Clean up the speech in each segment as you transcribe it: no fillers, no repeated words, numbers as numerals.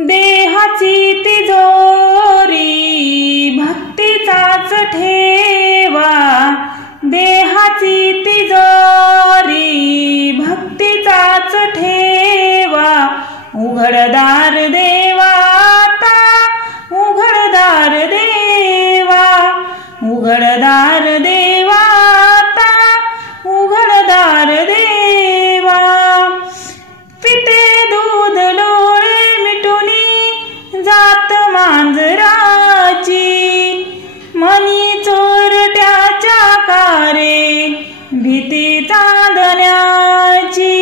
देहाची तिजोरी भक्तीचाच ठेवा, देहाची तिजोरी भक्तीचाच ठेवा। उघडदार देवा आता, उघडदार देवा, उघडदार देवा आता, उघडदार देवा। पिते दूध डोळे मिटुनी जात मांजराची, मनी चोरट्याच्या कारे भीती चांदण्याची।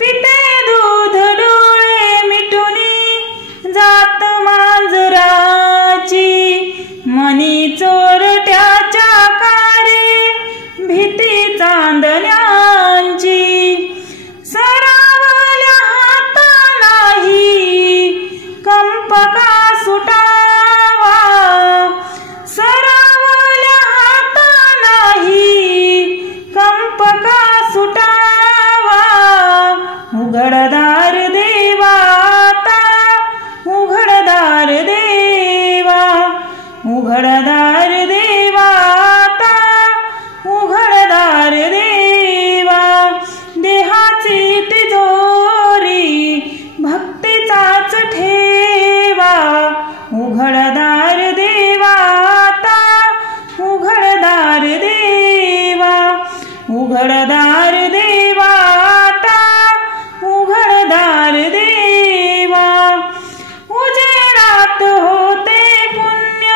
पिते दूध डोळे मिटुनी जात मांजराची, मनी चोरट्याच्या कारे भीती चांदण्याची। सरावल्या हाता नाही कंप का सुटावा, सरावल्या हाता नाही कंप का सुटावा। उघडदार देवा आता, उघडदार देवा, उघडदार देवा आता, उघडदार देवा। देहाची तिजोरी भक्तीचाच ठेवा, उघडदार देवा आता, उघडदार देवा, उघडदार देवा आता, उघडदार देवा। उजेडात होते पुण्य,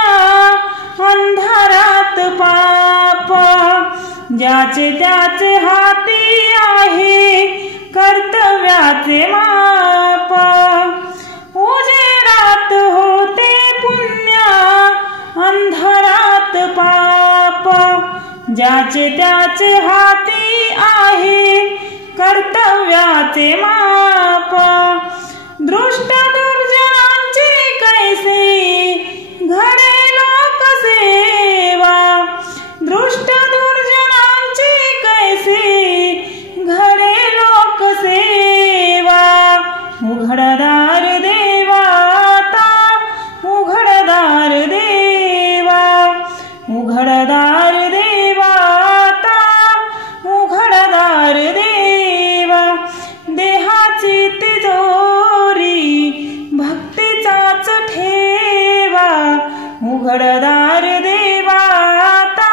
अंधारात पाप, ज्याचे त्याचे हाती आहे कर्तव्याचे माप। उजेडात होते पुण्य, अंधारात पाप, ज्याचे त्याचे हाती आहे कर्तव्याचे माप। दृष्ट दुर्जनांची कैसे घडे लोकसेवा, दृष्ट दुर्जनांची कैसे घडे लोकसेवा। उघडदार देवा आता, उघडदार देवा, उघडदार देवा आता, उघडदार देवा। देहाची तिजोरी भक्तीचाच ठेवा, उघडदार देवा आता,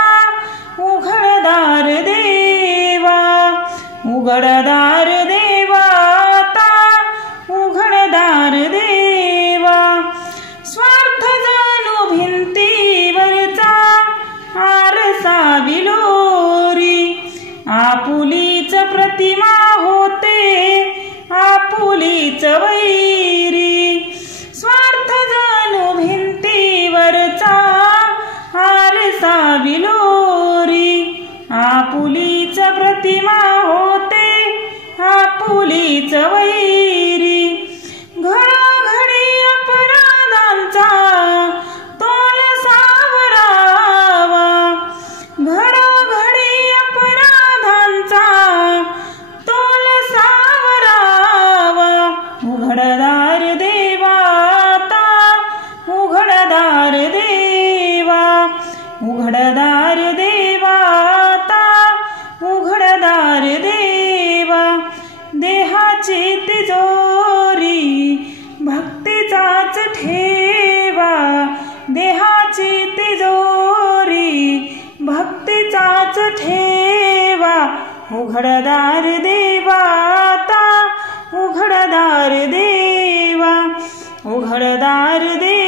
उघडदार देवा, उघडदार देवा आता, उघडदार देवा। स्वार्थ जणू भिंतीवरचा आरसा विलोरी, आपुलीच प्रतिमा होते आपुलीच वैरी। स्वार्थ जणू भिंतीवरचा आरसा विलोरी, आपुलीच प्रतिमा होते आपुलीच वैरी। घडोघडी अपराधांचा तोल सावरावा, घडोघडी अपराधांचा तोल सावरावा। उघडदार देवा आता, उघडदार देवा, उघडदार देवा आता, उघडदार देवा। देहाची तिजोरी भक्तीचाच ठेवा, देहाची तिजोरी भक्तीचाच ठेवा। उघडदार देवा आता, उघडदार देवा, उघडदार देवा।